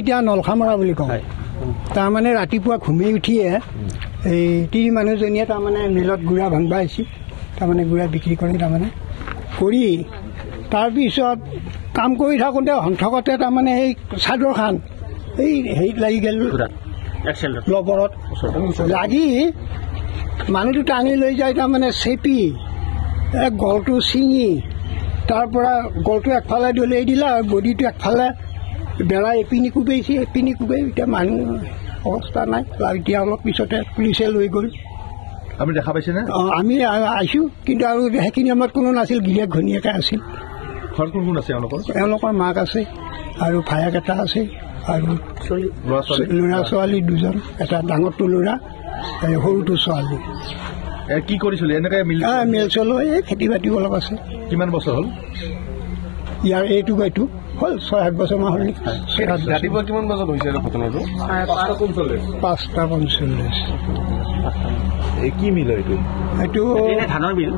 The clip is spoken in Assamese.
এতিয়া নলখামৰা বুলি কওঁ তাৰমানে ৰাতিপুৱা ঘুমি উঠিয়ে এই তিৰি মানুহজনীয়ে তাৰমানে মিলত গুড়া ভাঙবা আহিছিল তাৰমানে গুড়া বিক্ৰী কৰি তাৰমানে কৰি তাৰপিছত কাম কৰি থাকোঁতে সন্থকতে তাৰমানে এই চাদৰখন এই হেৰিত লাগি গ'ল লবৰত লাগি মানুহটো টানি লৈ যায় তাৰমানে চেপি গলটো ছিঙি তাৰ পৰা গলটো একফালে দলিয়াই দিলা আৰু বডিটো একফালে বেৰা এপিনি কোবাইছে এপিনি কোবাই এতিয়া মানুহ অৱস্থা নাই এতিয়া অলপ পিছতে পুলিচে লৈ গ'ল আমি দেখা পাইছেনে আমি আহিছোঁ কিন্তু আৰু সেইখিনি সময়ত কোনো নাছিল গিৰিয়েক ঘনীয়েকে আছিল ঘৰত কোন কোন আছে এওঁলোকৰ মাক আছে আৰু ভায়েক এটা আছে আৰু ল'ৰা ছোৱালী দুজন এটা ডাঙৰটো ল'ৰা সৰুটো ছোৱালী কি কৰিছিল এনেকৈ মিল চলো এই খেতি বাতি অলপ আছে কিমান বছৰ হ'ল ইয়াৰ এইটো হ'ল 6-7 বছৰমান হ'ল ৰাতিপুৱা কিমান বজাত হৈছে ঘটনাটো 5:45 কি মিল এইটো ধানৰ মিল